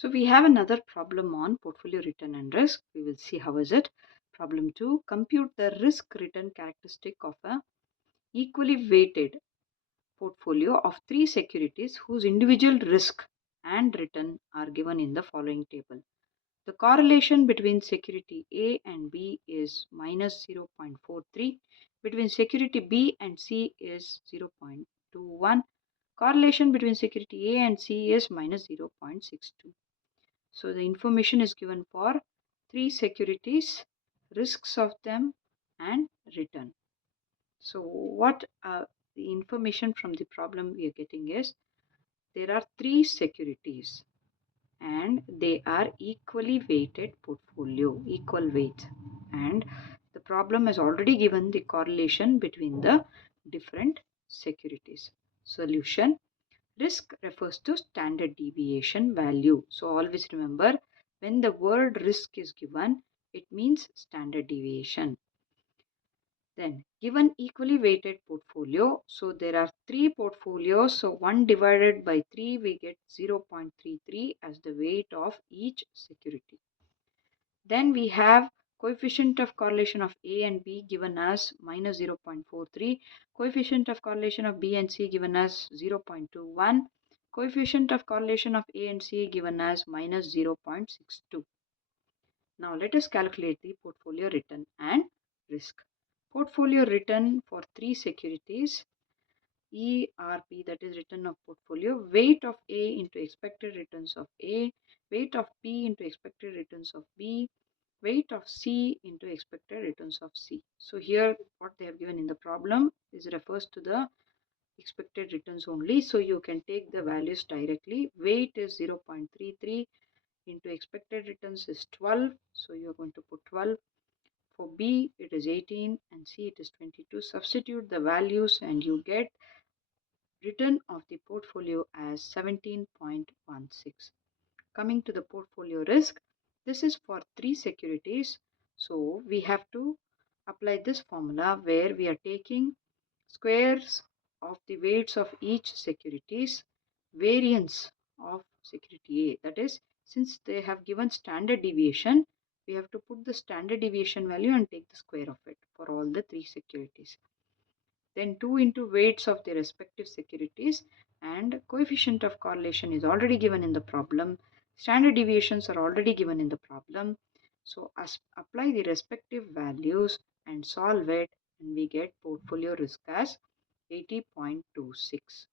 So we have another problem on portfolio return and risk. We will see how is it. Problem 2, compute the risk return characteristic of a equally weighted portfolio of three securities whose individual risk and return are given in the following table. The correlation between security A and B is minus 0.43. Between security B and C is 0.21. Correlation between security A and C is minus 0.62. So the information is given for three securities, risks of them, and return. So what the information from the problem we are getting is there are three securities and they are equally weighted portfolio, equal weight. And the problem has already given the correlation between the different securities. Solution. Risk refers to standard deviation value. So always remember when the word risk is given, it means standard deviation. Then given equally weighted portfolio, so there are three portfolios, so 1 divided by 3 we get 0.33 as the weight of each security. Then we have coefficient of correlation of A and B given as minus 0.43, coefficient of correlation of B and C given as 0.21, coefficient of correlation of A and C given as minus 0.62. Now let us calculate the portfolio return and risk. Portfolio return for three securities ERP, that is return of portfolio, weight of A into expected returns of A, weight of B into expected returns of B, weight of C into expected returns of C. So here what they have given in the problem is refers to the expected returns only. So you can take the values directly. Weight is 0.33 into expected returns is 12. So you are going to put 12. For B it is 18 and C it is 22. Substitute the values and you get return of the portfolio as 17.16. Coming to the portfolio risk, this is for three securities. So we have to apply this formula where we are taking squares of the weights of each securities, variance of security A. That is, since they have given standard deviation, we have to put the standard deviation value and take the square of it for all the three securities. Then 2 into weights of the respective securities, and coefficient of correlation is already given in the problem. Standard deviations are already given in the problem. So apply the respective values and solve it and we get portfolio risk as 80.26.